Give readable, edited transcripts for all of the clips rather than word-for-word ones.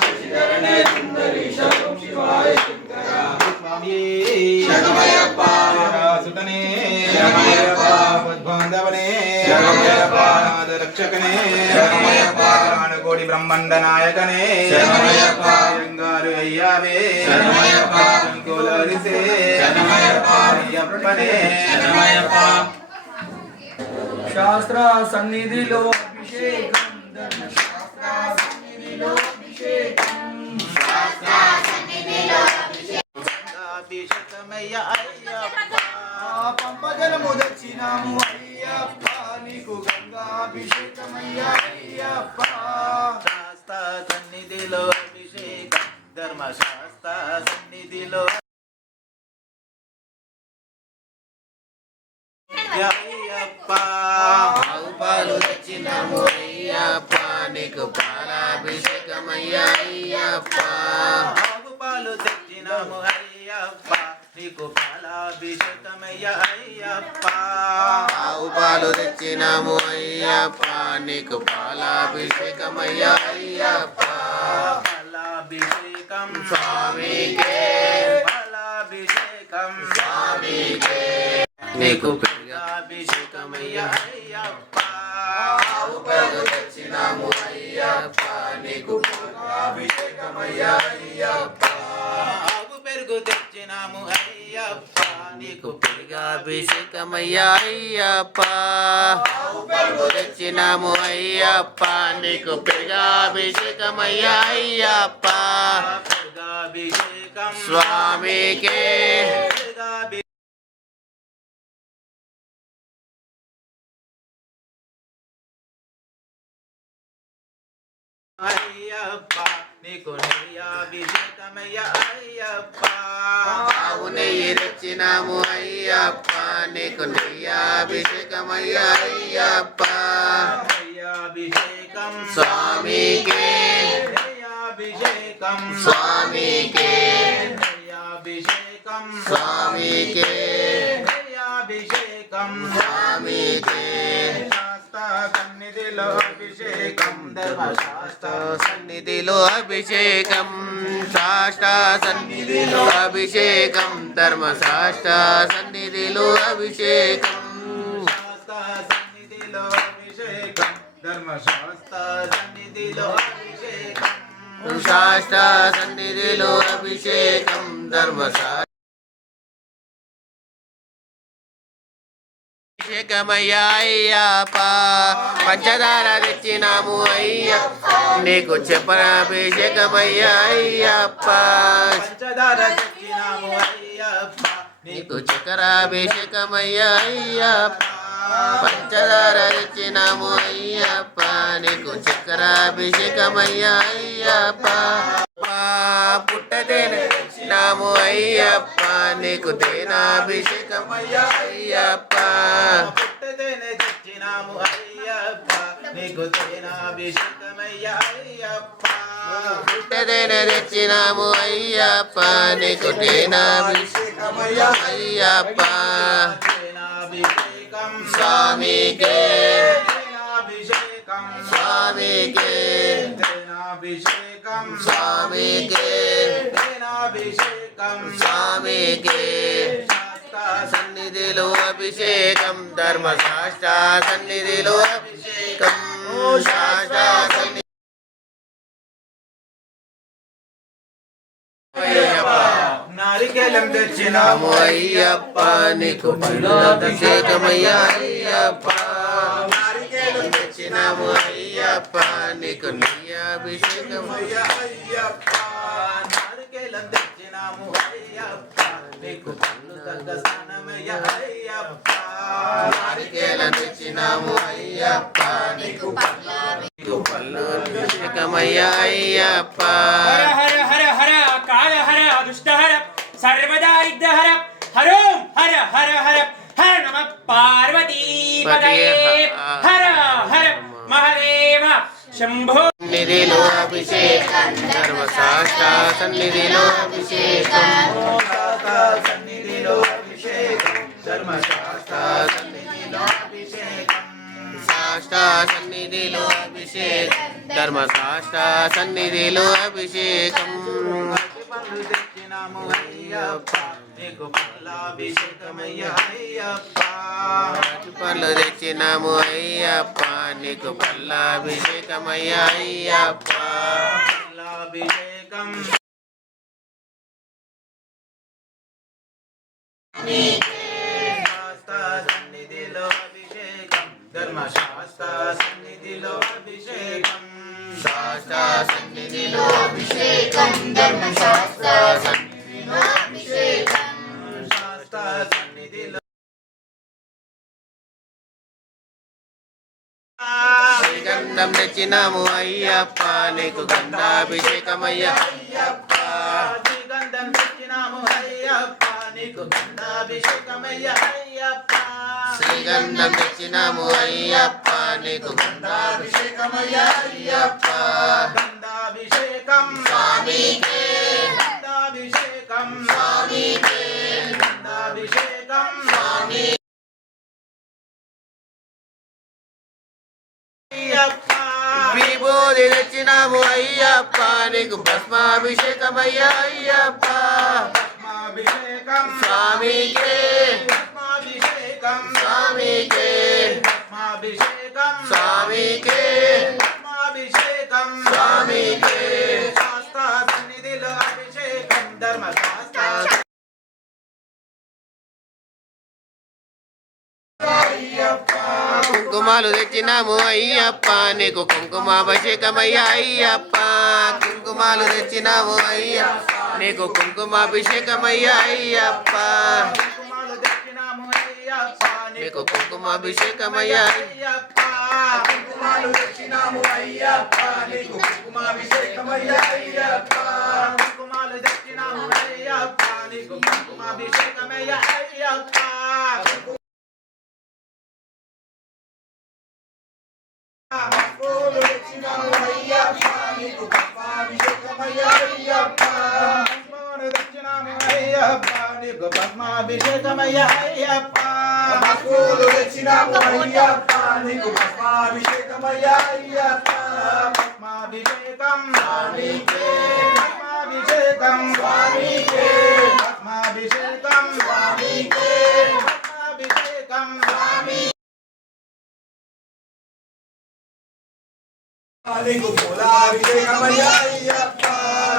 శశిధరనే సుందరీశ ఓం శివాయ శంకర స్వామి శరణమయ్యప్ప సుతనే శరణమయ్యప్ప ఉద్భవందవనే శరణమయ్యప్ప రక్షకనే శరణమయ్యప్ప ప్రాణకోటి బ్రహ్మాండ నాయకనే శరణమయ్యప్ప యంగారు అయ్యావే శరణమయ్యప్ప శంకులరిసే శరణమయ్యప్ప అయ్యప్పనే శరణమయ్యప్ప శాస్త్ర సన్నిధిలో అభిషేకం ధర్మశాస్త్ర సన్నిధిలో అభిషేకం అభిషేకమయ్య అయ్యప్ప పంపజలము దచ్చినాము అయ్యప్ప నీకు గంగాభిషేకమయ్య అయ్యప్ప శాస్త్ర సన్నిధిలో అభిషేకం ధర్మశాస్త్ర సన్నిధిలో అయ్యప్ప పాలు తెచ్చినాము అయ్యప్ప నీకు పాలాభిషేకమయ్యా అయ్యప్ప ఆవు పాలు తెచ్చినాము అయ్యప్ప నీకు పాలాభిషేకమయ్య అయ్యప్ప ఆవు పాలు తెచ్చినాము అయ్యప్ప నీకు పాలాభిషేకమయ్యా అయ్యప్ప పాలాభిషేకం స్వామికే పాలాభిషేకం స్వామికే నీకు అభిషేకమయ్య అయ్యప్ప ఆవు పాలు తెచ్చినాము అయ్యప్ప నీకు పాలాభిషేకమయ్యా అయ్యప్ప ఆవు పెరుగు తెచ్చినాము అయ్యప్ప నీకు అభిషేకమయ్యా అయ్యప్ప తెచ్చినాము అయ్యప్ప నీకు పెరుగాభిషేకమయ్యా అయ్యప్ప పెరుగాభిషేకం స్వామికే అయ్యప్ప నీకు నెయ్యాభిషేకమయ్య అయ్యప్ప ఆవు నెయ్యి తెచ్చినాము అయ్యప్ప నీకు నెయ్యాభిషేకమయ్యా అయ్యప్ప నెయ్యాభిషేకం స్వామికే నెయ్యాభిషేకం స్వామికే నెయ్యాభిషేకం స్వామికే నెయ్యాభిషేకం స్వామికే శాస్త్ర సన్నిధిలో అభిషేకం ధర్మశాస్త్ర సన్నిధిలో అభిషేకం శాస్త్ర సన్నిధిలో అభిషేకం ధర్మశాస్త్ర సన్నిధిలో అభిషేకం శాస్త్ర సన్నిధిలో అభిషేకం ధర్మశాస్త్ర సన్నిధిలో అభిషేకం శాస్త్ర సన్నిధిలో అభిషేకం ధర్మశాస్త్ర అభిషేకమయ్యా అయ్యప్ప పంచదార తెచ్చినాము అయ్యప్ప నీకు చెప్పనాభిషేకమయ్యా అయ్యప్ప పంచదార తెచ్చినాము అయ్యప్ప నీకు చక్కెరాభిషేకమయ్యా అయ్యప్ప పంచదార తెచ్చినాము అయ్యప్ప నీకు చక్కెరాభిషేకమయ్యా అయ్యప్ప పుట్టతేనె తెచ్చినాము అయ్యప్ప నీకు తేనాభిషేకమయ్యా అయ్యప్ప పుట్టతేనె తెచ్చినాము అయ్యప్ప నీకు తేనాభిషేకమయ్య అయ్యప్ప పుట్టతేనె తెచ్చినాము అయ్యప్ప నీకు తేనాభిషేకమయ్యా అయ్యప్ప తేనాభిషేకం స్వామికే తేనాభిషేకం స్వామికే తేనాభిషేకం స్వామికే తేనాభిషేకం స్వామికే శాస్త్ర సన్నిధిలో అభిషేకం ధర్మశాస్త్ర సన్నిధిలో అభిషేకం శాస్త్ర సన్నిధి నారికేలం తెచ్చినాము అయ్యప్ప నీకు అభిషేకమయ్యా అయ్యప్ప నారికేలం తెచ్చినాము అయ్యప్ప నీకు నెయ్యాభిషేకమయ్యా అయ్యప్ప నారికేలం తెచ్చినాము అయ్యప్ప నీకు కన్ను తగ్గ స్నానమయ్య అయ్యప్ప నారికేలం తెచ్చినాము అయ్యప్ప నీకు పళ్ళు అభిషేకమయ్యా అయ్యప్ప హర హర హర హర కాల హర దుష్ట హర సర్వదారిద్ర హర హరోం హర హర హర హర నమ పార్వతీ పదయే హర హర మహదేవ శంభో సన్నిధిలో అభిషేకం ధర్మశాస్త్ర సన్నిధిలో అభిషేకం సన్నిధిలో అభిషేకం ధర్మశాస్త్ర సన్నిధిలో అభిషేకం శాస్త్ర సన్నిధిలో అభిషేకం ధర్మశాస్త్ర సన్నిధిలో అభిషేకం పళ్ళు తెచ్చినాము అయ్యప్ప నీకు పల్లాభిషేకమయ్యా అయ్యప్ప పళ్ళు తెచ్చినాము అయ్యప్ప నీకు పల్లాభిషేకమయ్యా అయ్యప్ప పల్లాభిషేకం శాస్త్ర సన్నిధిలో అభిషేకం ధర్మశాస్త్ర సన్నిధిలో అభిషేకం శాస్త్ర సన్నిధిలో అభిషేకం ధర్మశాస్త్ర సన్నిధిలో అభిషేకం శాస్త్ర సన్నిధిలో శ్రీగంధం తెచ్చినాము అయ్యప్ప నీకు గంధాభిషేకమయ్యా అయ్యప్ప శ్రీగంధం తెచ్చినాము అయ్యప్ప నీకు గంధాభిషేకమయ్యా అయ్యప్ప శ్రీగంధం తెచ్చినాము అయ్యప్ప నీకు అభిషేకమయ్యా అయ్యప్ప గంధాభిషేకం స్వామికే గంధాభిషేకం స్వామికే గంధాభిషేకం స్వామి అయ్యప్ప విభూది తెచ్చినాము అయ్యప్ప నీకు భస్మాభిషేకమయ్యా అయ్యప్ప పద్మాభిషేకం స్వామికే పద్మాభిషేకం స్వామికే పద్మాభిషేకం స్వామికే పద్మాభిషేకం స్వామికే శాస్త్ర సన్నిధిలో అభిషేకం ధర్మశాస్త్ర కుంకుమాలు తెచ్చినాము అయ్యప్ప నీకు కుంకుమాభిషేకమయ్యా అయ్యప్ప కుంకుమాలు తెచ్చినాము అయ్యప్ప నీకు కుంకుమాభిషేకమయ్యా అయ్యప్ప కుంకుమాలు తెచ్చినాము అయ్యప్ప నీకు కుంకుమాభిషేకమయ్యా అయ్యప్ప కుంకుమాలు తెచ్చినాము అయ్యప్ప నీకు కుంకుమాభిషేకమయ్యా అయ్యప్ప కుంకుమాలు తెచ్చినాము అయ్యప్ప నీకు కుంకుమాభిషేకమయ్యా అయ్యప్ప పూలు తెచ్చినాము అయ్యప్ప నీకు పద్మాభిషేకమయ్యా అయ్యప్ప కుంకుమాలు తెచ్చినాము అయ్యప్ప నీకు పద్మాభిషేకమయ్యా అయ్యప్ప పూలు తెచ్చినాము అయ్యప్ప నీకు పద్మాభిషేకమయ్యా అయ్యప్ప పద్మాభిషేకం స్వామికే పద్మాభిషేకం స్వామికే పద్మాభిషేకం స్వామికే పద్మాభిషేకం స్వామి నీకు పూలాభిషేకమయ్యా అయ్యప్ప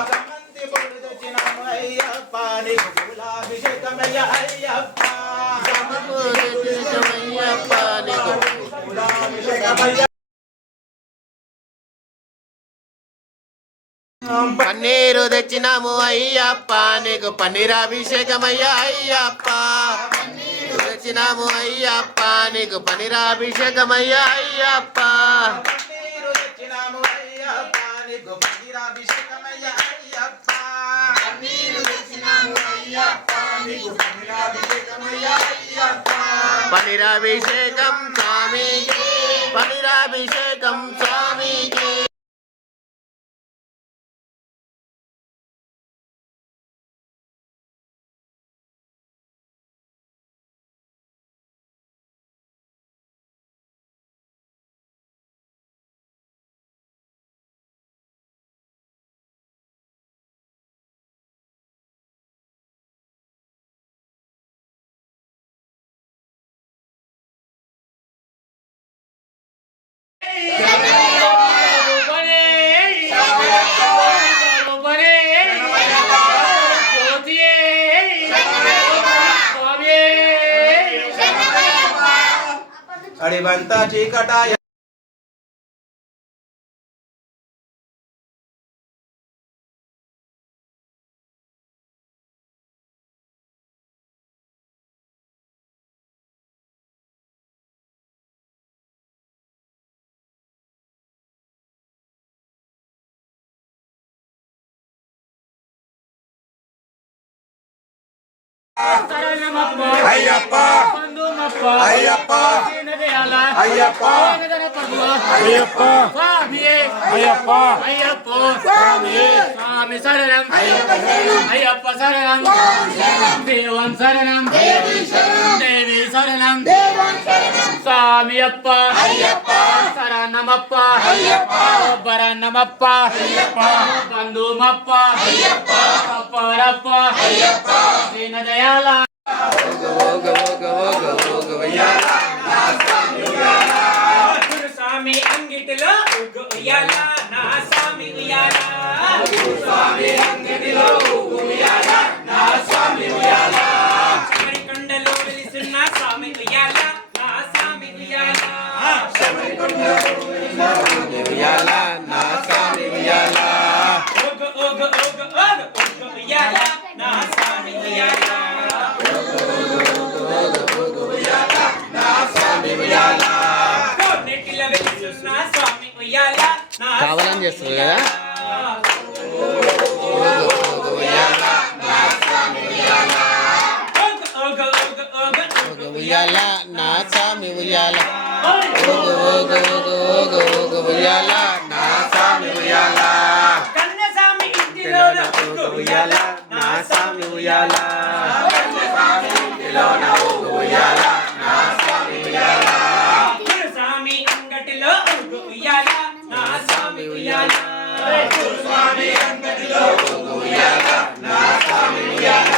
సమంతి పూలు తెచ్చినాము అయ్యప్ప నీకు పూలాభిషేకమయ్యా అయ్యప్ప అయ్యప్ప నీకు పూలాభిషేకమయ్యా పన్నీరు తెచ్చినాము అయ్యప్ప నీకు పన్నీరాభిషేకమయ్యా అయ్యప్ప తెచ్చినాము అయ్యప్ప నీకు పన్నీరాభిషేకమయ్యా అయ్యప్ప పన్నీరు తెచ్చినాము అయ్యప్ప నీకు పన్నీరాభిషేకమయ్యా అయ్యప్ప నీరు తెచ్చినాము అయ్యప్ప నీకు పూలాభిషేకమయ్యా అయ్యప్ప పన్నీరాభిషేకం స్వామికి పన్నీరాభిషేకం స్వామికి అడివంతా చీకటాయ అయ్యప్ప అయ్యప్ప అయ్యప్ప అయ్యప్ప అయ్యప్ప స్వామి స్వామి శరణం అయ్యప్ప శరణం దేవం శరణం దేవి శరణం స్వామి అప్ప శరణమప్ప బరణమప్ప బంధుమప్ప అప్పరప్ప దీనదయాల స్వామి అంగిటిలో ఉయ్యాల నా స్వామి ఉయ్యాల కొండలో వెలిసిన స్వామి ఉయ్యాల నా స్వామి ఉయ్యాల ఉయ్యాల నా స్వామి ఉయ్యాల ఉయ్యాల నా స్వామి ఉయ్యాల నెట్టిలో వెలిసిన స్వామి ఉయ్యాల నా కావాలని చేస్తుంది కదా ఉయ్యాల నా స్వామి ఉయ్యాల ఉయ్యాల నా స్వామి ఉయ్యాల కన్నస్వామి ఇంటిలోన ఉయ్యాల నా స్వామి ఉయ్యాల స్వామి అంగటిలో ఉయ్యాల నా స్వామి ఉయ్యాల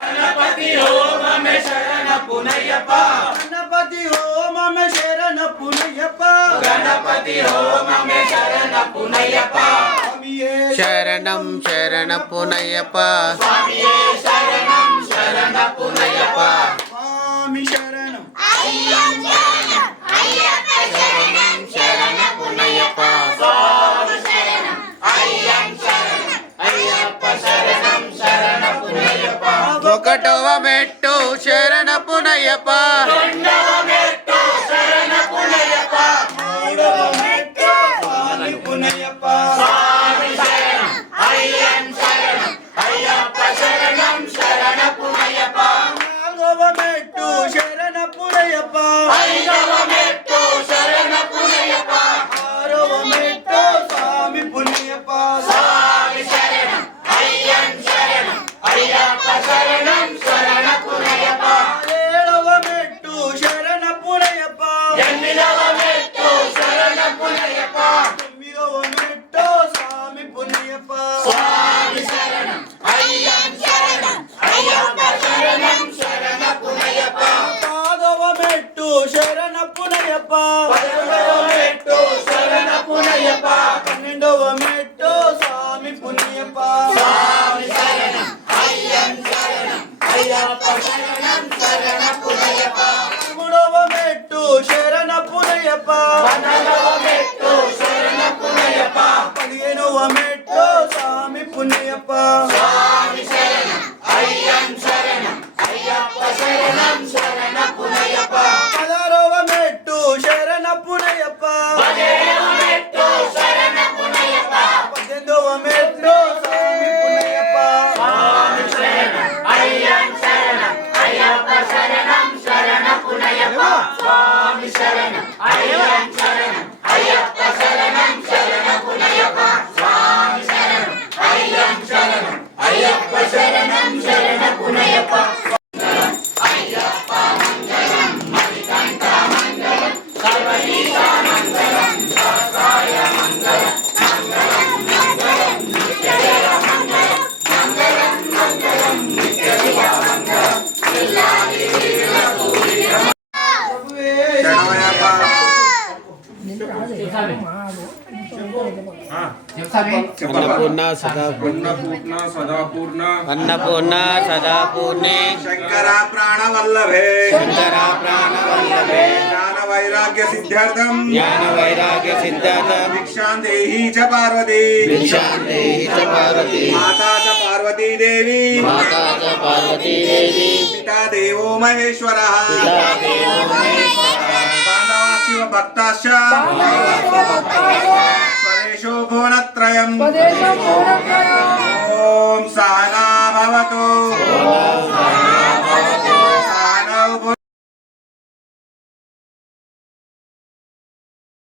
గణపతి ఓమమే శరణ పునయ్యప్ప గణపతి ఓమమే శరణ పునయ్యప్ప గణపతి ఓమమే శరణ పునయ్యప్ప శరణం శరణ పునయ్యప్ప స్వామియే శరణం శరణ పునయ్యప్ప స్వామి శరణం శరణ పునయ్యప్ప స్వామి శరణం అయ్యం శరణం అయ్యప్ప శరణం శరణ పునయ్యప్ప ఒకటవ మెట్టు శరణ పునయ్యప్ప రెండవ మెట్టు శరణ పునయ్యప్ప మూడవ మెట్టు స్వామి పునయ్యప్ప స్వామి శరణం అయ్యం శరణం అయ్యప్ప శరణం శరణ పునయ్యప్ప నాలుగవ మెట్టు శరణ పునయ్యప్ప ఐదవ మెట్టు శరణ పునయ్యప్ప ఆరవ మెట్టు స్వామి పునయ్యప్ప స్వామి శరణం అయ్యం శరణం అయ్యప్ప శరణం శరణ పునయ్యప్ప ఏడవ మెట్టు శరణ పునయ్యప్ప ఎనిమిదవ మెట్టు శరణ పునయ్యప్ప తొమ్మిదవ మెట్టు స్వామి పునయ్యప్ప స్వామి శరణం అయ్యం శరణం అయ్యప్ప శరణం శరణ పునయ్యప్ప పదవ మెట్టు శరణ పునయ్యప్ప పదకొండవ మెట్టు శరణ పునయ్యప్ప పన్నెండవ మెట్టు స్వామి పునయ్యప్ప స్వామి శరణం అయ్యం శరణం అయ్యప్ప శరణం శరణ పునయ్యప్ప మూడవ మెట్టు శరణ పునయ్యప్ప పన్నెండవ మెట్టు శరణ పునయ్యప్ప 15వ మెట్టు స్వామి పునయ్యప్ప స్వామి శరణం అయ్యం శరణం అయ్యప్ప శరణం శరణ పునయ్యప్ప 16వ మెట్టు శరణ పునయ్యప్ప 17వ మెట్టు శరణ పునయ్యప్ప 18వ మెట్టు స్వామి పునయ్యప్ప స్వామి శరణం అయ్యం శరణం అయ్యప్ప శరణం శరణ పునయ్యప్ప స్వామి శరణం అయ్యం శరణం అయ్యప్ప శరణం శరణ పునయ్యప్ప స్వామి శరణం అయ్యం శరణం అయ్యప్ప శరణం శరణ పునయ్యప్ప అయ్యప్ప మంగళం మణికంఠ మంగళం సర్వీశ మంగళం దాసాయ మంగళం మంగళం మంగళం నిత్యదేవ మంగళం మంగళం మంగళం నిత్యశివ మంగళం ఇల్లాలి వీరులకు వీరమ అన్నపూర్ణ సదాపూర్ణ అన్నపూర్ణ సదాపూర్ణే శంకర ప్రాణవల్లభే శంకర ప్రాణవల్లభే జ్ఞాన వైరాగ్య సిద్ధార్థం జ్ఞాన వైరాగ్య సిద్ధార్థం భిక్షాం దేహి చ పార్వతీ భిక్షాం దేహి చ పార్వతీ మాతా చ పార్వతీ దేవి మాతా చ పార్వతీ దేవి పితా దేవో మహేశ్వరః పితా దేవో మహేశ్వరః బాంధవా శివ భక్తాశ్చ స్వరేషో భువనత్రయం ఓం సాయి